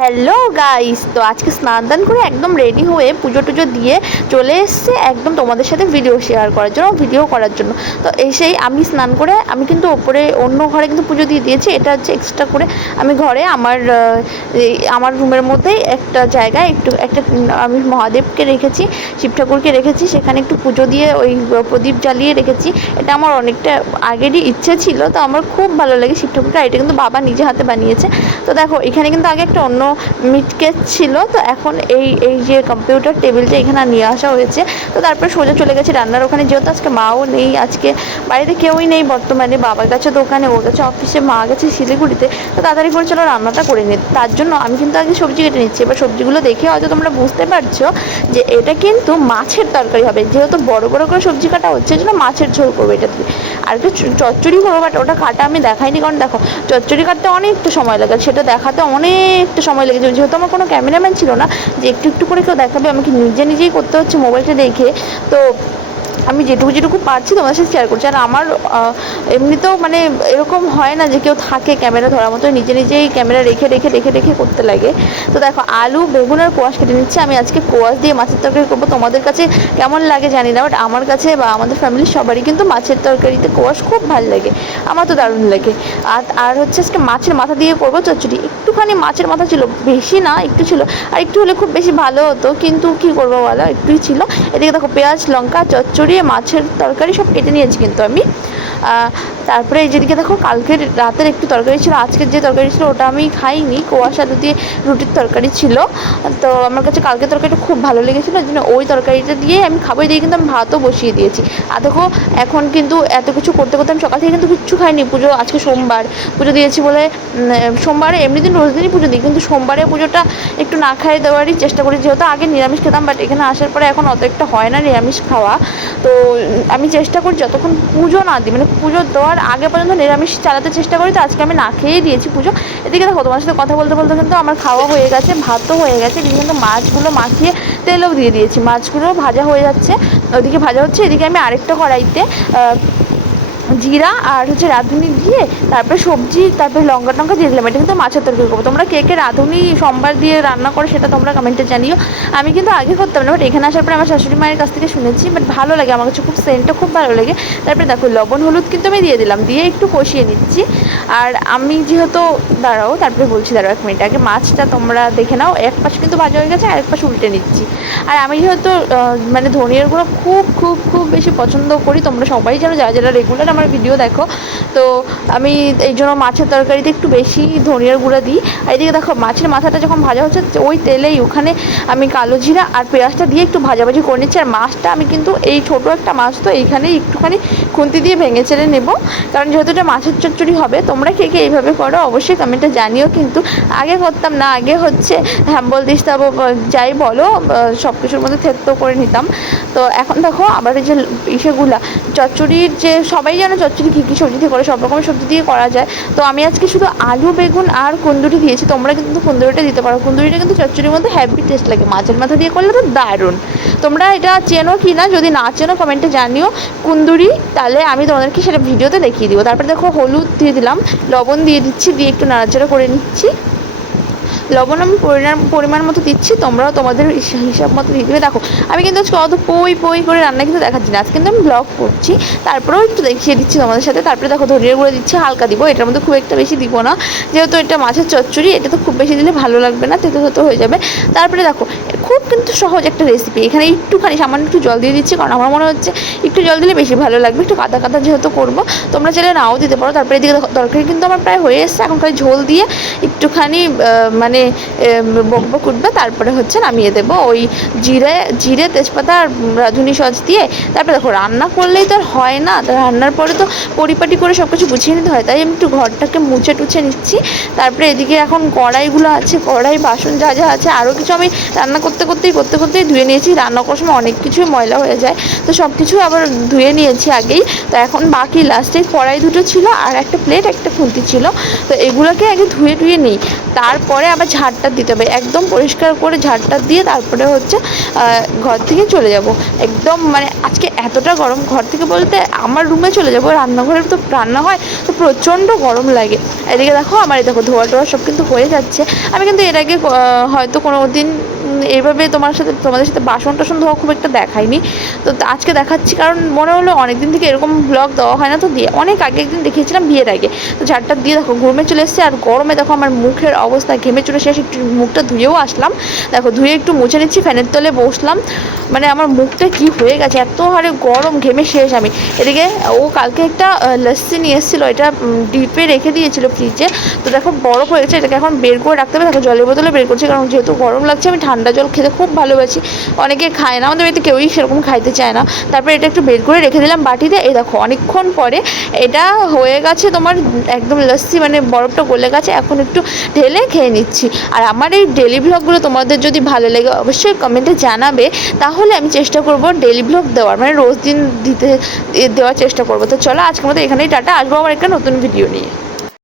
Hello guys, তো আজকে স্নান দান করে একদম রেডি হয়ে পুজো টুজো দিয়ে চলে এসছে একদম তোমাদের সাথে ভিডিও শেয়ার করার জন্য, ভিডিও করার জন্য। তো এসেই আমি স্নান করে আমি কিন্তু ওপরে অন্য ঘরে কিন্তু পুজো দিয়ে দিয়েছি। এটা হচ্ছে এক্সট্রা করে আমি ঘরে আমার রুমের মধ্যেই একটা জায়গায় একটা আমি মহাদেবকে রেখেছি, শিব ঠাকুরকে রেখেছি, সেখানে একটু পুজো দিয়ে ওই প্রদীপ জ্বালিয়ে রেখেছি। এটা আমার অনেকটা আগেরই ইচ্ছে ছিল, তো আমার খুব ভালো লাগে শিব ঠাকুরটা। এটা কিন্তু বাবা নিজে হাতে বানিয়েছে। তো দেখো এখানে কিন্তু আগে একটা অন্য মিটকেস ছিল, তো এখন এই এই যে কম্পিউটার টেবিলটা এখানে নিয়ে আসা হয়েছে। তো তারপরে সোজা চলে গেছি রান্নার ওখানে, যেহেতু আজকে মাও নেই, আজকে বাড়িতে কেউই নেই বর্তমানে। বাবার কাছে দোকানে, ওর কাছে অফিসে, মা গেছে শিলিগুড়িতে। তো তাড়াতাড়ি করে চলো রান্নাটা করে নিই। তার জন্য আমি কিন্তু আগে সবজি কেটে নিচ্ছি। এবার সবজিগুলো দেখে হয়তো তোমরা বুঝতে পারছো যে এটা কিন্তু মাছের তরকারি হবে, যেহেতু বড় বড় করে সবজি কাটা হচ্ছে, জন্য মাছের ঝোল করবো এটা দিয়ে। আর একটু চচ্চড়ি করবো, বাট ওটা কাটা আমি দেখাইনি, কারণ দেখো চচ্চড়ি কাটতে অনেকটা সময় লাগে, সেটা দেখাতে অনেকটা সময় লেগেছে। যেহেতু আমার কোনো ক্যামেরাম্যান ছিল না যে একটু একটু করে কেউ দেখাবে, আমাকে নিজেই করতে হচ্ছে মোবাইলটা দেখে। তো আমি যেটুকু পারছি তোমাদের সাথে শেয়ার করছি। আর আমার এমনিতেও মানে এরকম হয় না যে কেউ থাকে ক্যামেরা ধরার মতো, নিজেই ক্যামেরা রেখে করতে লাগে। তো দেখো আলু, বেগুন আর কোয়াশ কেটে নিচ্ছে। আমি আজকে কোয়াশ দিয়ে মাছের তরকারি করবো। তোমাদের কাছে কেমন লাগে জানি না, বাট আমার কাছে বা আমাদের ফ্যামিলির সবারই কিন্তু মাছের তরকারিতে কোয়াশ খুব ভালো লাগে। আমার তো দারুণ লাগে। আর হচ্ছে আজকে মাছের মাথা দিয়ে করবো চচ্চড়ি। একটুখানি মাছের মাথা ছিল, বেশি না, একটু ছিল। আর একটু হলে খুব বেশি ভালো হতো, কিন্তু কী করবো বলো, একটুই ছিল। এদিকে দেখো পেঁয়াজ, লঙ্কা, চচ্চড়ি, মাছের তরকারি সব কেটে নিয়েছি কিন্তু আমি। তারপরে এই যেদিকে দেখো কালকের রাতের একটু তরকারি ছিল, আজকের যে তরকারি ছিল ওটা আমি খাইনি। কোয়াশ আলু দিয়ে রুটির তরকারি ছিল। তো আমার কাছে কালকের তরকারিটা খুব ভালো লেগেছিলো, ওই জন্য ওই তরকারিটা দিয়ে আমি খাবো। দিয়ে কিন্তু আমি ভাতও বসিয়ে দিয়েছি। আর দেখো এখন কিন্তু এত কিছু করতে করতে আমি সকাল থেকে কিন্তু কিচ্ছু খাইনি। পুজো আজকে সোমবার, পুজো দিয়েছি বলে সোমবারে এমনি দিন রোজ দিনই পুজো দিই, কিন্তু সোমবারে পুজোটা একটু না খাই দেওয়ারই চেষ্টা করি। যেহেতু আগে নিরামিষ খেতাম, বাট এখানে আসার পরে এখন অত একটা হয় না নিরামিষ খাওয়া। তো আমি চেষ্টা করি যতক্ষণ পুজো না দিই, মানে পুজো দেওয়ার আগে পর্যন্ত নিরামিষ চালাতে চেষ্টা করি। তো আজকে আমি না খেয়েই দিয়েছি পুজো। এদিকে দেখো তোমার সাথে কথা বলতে বলতে কিন্তু আমার খাওয়া হয়ে গেছে, ভাতও হয়ে গেছে, কিন্তু মাছগুলো মাখিয়ে তেলও দিয়ে দিয়েছি। মাছগুলো ভাজা হয়ে যাচ্ছে, ওদিকে ভাজা হচ্ছে। এদিকে আমি আরেকটা কড়াইতে জিরা আর হচ্ছে রাঁধুনি দিয়ে তারপরে সবজি, তারপরে লঙ্কা টঙ্কা দিয়ে দিলাম। এটা কিন্তু মাছের তরকারি করবো। তোমরা কে কে রাঁধুনি সোমবার দিয়ে রান্না করে সেটা তোমরা কমেন্টে জানিও। আমি কিন্তু আগে করতাম না, বাট এখানে আসার পরে আমার শাশুড়ি মায়ের কাছ থেকে শুনেছি, বাট ভালো লাগে আমার কাছে, খুব সেন্টটা খুব ভালো লাগে। তারপরে দেখো লবণ হলুদ কিন্তু আমি দিয়ে দিলাম, দিয়ে একটু কষিয়ে নিচ্ছি। আর আমি যেহেতু তারপরে বলছি, দাঁড়াও 1 মিনিট, আগে মাছটা তোমরা দেখে নাও। এক পাশ কিন্তু ভাজা হয়ে গেছে, আরেক পাশ উল্টে নিচ্ছি। আর আমি যেহেতু মানে ধনিয়ার গুঁড়ো খুব খুব খুব বেশি পছন্দ করি, তোমরা সবাই জানো যারা যারা রেগুলার আমার ভিডিও দেখো। তো আমি এই জন্য মাছের তরকারিতে একটু বেশি ধনিয়ার গুঁড়া দিই। আর এদিকে দেখো মাছের মাথাটা যখন ভাজা হচ্ছে, ওই তেলেই ওখানে আমি কালো জিরা আর পেঁয়াজটা দিয়ে একটু ভাজাভাজি করে নিচ্ছি। আর মাছটা আমি কিন্তু এই ছোটো একটা মাছ, তো এইখানেই একটুখানি খুন্তি দিয়ে ভেঙে চেড়ে নেবো, কারণ যেহেতু এটা মাছের চচ্চড়ি হবে। তোমরা কে কে এইভাবে করো অবশ্যই কমেন্টে জানিও। কিন্তু আগে করতাম না, আগে হচ্ছে হ্যাম্বল দিস তাবো যাই বলো, সব কিছুর মধ্যে থেতো করে নিতাম। তো এখন দেখো আবার এই যে ইসেগুলা চচ্চড়ির, যে সবাই জানো চচ্চড়ি কী কী সবজি দিয়ে করে, সব রকমের সবজি দিয়ে করা যায়। তো আমি আজকে শুধু আলু, বেগুন আর কুন্দুরি দিয়েছি। তোমরা কিন্তু কুন্দুরিটা দিতে পারো, কুন্দুরিটা কিন্তু চচ্চড়ির মধ্যে হ্যাপি টেস্ট লাগে। মাছের মাথা দিয়ে করলে তো দারুণ। তোমরা এটা চেনো কি না, যদি না চেনো কমেন্টে জানিও কুন্দুরি, তাহলে আমি তোমাদেরকে সেটা ভিডিওতে দেখিয়ে দিব। তারপরে দেখো হলুদ দিয়ে দিলাম, লবণ দিয়ে দিচ্ছি, দিয়ে একটু নাড়াচাড়া করে নিচ্ছি। লবণ আমি পরিমাণ মতো দিচ্ছি, তোমরাও তোমাদের হিসাব মতো দিয়ে দেবে। দেখো আমি কিন্তু আজকে অত পই করে রান্না কিন্তু দেখাচ্ছি না, আজকে কিন্তু আমি ব্লগ করছি, তারপরেও একটু দেখিয়ে দিচ্ছি তোমাদের সাথে। তারপরে দেখো ধনিয়ার গুঁড়ো দিচ্ছি, হালকা দিব, এটার মধ্যে খুব একটা বেশি দিব না, যেহেতু এটা মাছের চচ্চড়ি। এটা তো খুব বেশি দিলে ভালো লাগবে না, তেতো হয়ে যাবে। তারপরে দেখো খুব কিন্তু সহজ একটা রেসিপি। এখানে একটুখানি সামান্য একটু জল দিয়ে দিচ্ছি, কারণ আমার মনে হচ্ছে একটু জল দিলে বেশি ভালো লাগবে, একটু কাদা কাদা যেহেতু করবো। তোমরা চাইলে নাও দিতে পারো। তারপরে এদিকে তরকারি কিন্তু আমার প্রায় হয়ে এসছে, এখন খালি ঝোল দিয়ে একটুখানি মানে বক উঠবে, তারপরে হচ্ছে নামিয়ে দেবো ওই জিরে তেজপাতা আর রাঁধুনি সস দিয়ে। তারপরে দেখো রান্না করলেই তো আর হয় না, রান্নার পরে তো পরিপাটি করে সব কিছু গুছিয়ে নিতে হয়, তাই আমি একটু ঘরটাকে মুছে টুছে নিচ্ছি। তারপরে এদিকে এখন কড়াইগুলো আছে, কড়াই বাসন যা যা আছে, আরও কিছু আমি রান্না করতে করতেই ধুয়ে নিয়েছি। রান্না করার সময় অনেক কিছুই ময়লা হয়ে যায়, তো সব কিছু আবার ধুয়ে নিয়েছি আগেই। তো এখন বাকি লাস্টে কড়াই দুটো ছিল আর একটা প্লেট একটা খুন্তি ছিল, তো এগুলোকে আগে ধুয়ে নিই, তারপরে আবার ঝাড়টা দিতে হবে। একদম পরিষ্কার করে ঝাড়টা দিয়ে তারপরে হচ্ছে ঘর থেকে চলে যাব। একদম মানে আজকে এতটা গরম, ঘর থেকে বলতে আমার রুমে চলে যাব, রান্নাঘরে তো রান্না হয়, তো প্রচণ্ড গরম লাগে। এদিকে দেখো আমার এই দেখো ধোয়া টোয়া সব কিন্তু হয়ে যাচ্ছে। আমি কিন্তু এর আগে হয়তো কোনো দিন এইভাবে তোমাদের সাথে বাসন টাসন ধোয়া খুব একটা দেখাইনি, তো আজকে দেখাচ্ছি কারণ মনে হলো অনেক দিন থেকে এরকম ব্লগ দেওয়া হয় না, তো দিয়ে অনেক আগে একদিন দেখিয়েছিলাম বিয়ের আগে। তো ঝাড়টা দিয়ে দেখো ঘুমে চলে এসেছে, আর গরমে দেখো আমার মুখের অবস্থা, ঘেমে চলে শেষ। একটু মুখটা ধুয়েও আসলাম, দেখো ধুয়ে একটু মুছে নিচ্ছি, ফ্যানের তলে বসলাম। মানে আমার মুখটা কি হয়ে গেছে, এত হারে গরম, ঘেমে শেষ আমি। এদিকে ও কালকে একটা লস্যি নিয়ে এসেছিলো, এটা ডিপে রেখে দিয়েছিল ফ্রিজে, তো দেখো বরফ হয়ে গেছে, এটাকে এখন বের করে রাখতে হবে। দেখো জলের বোতলে বের করছি, কারণ যেহেতু গরম লাগছে, আমি ঠান্ডা জল খেতে খুব ভালোবাসি, অনেকে খায় না, আমাদের বাড়িতে কেউই সেরকম খাইতে চায় না। তারপরে এটা একটু বের করে রেখে দিলাম বাটিতে। এই দেখো অনেকক্ষণ পরে এটা হয়ে গেছে তোমার একদম লস্যি, মানে বরফটা গলে গেছে, এখন একটু ঢেলে খেয়ে নিচ্ছি। আর আমার এই ডেলি ব্লগগুলো তোমাদের যদি ভালো লাগে অবশ্যই কমেন্টে জানাবে, তাহলে আমি চেষ্টা করব ডেলি ব্লগ দেওয়ার, মানে রোজ দিন দেওয়ার চেষ্টা করব। তো চলো আজকের মতো এখানেই টাটা, আসবো আবার একটা নতুন ভিডিও নিয়ে।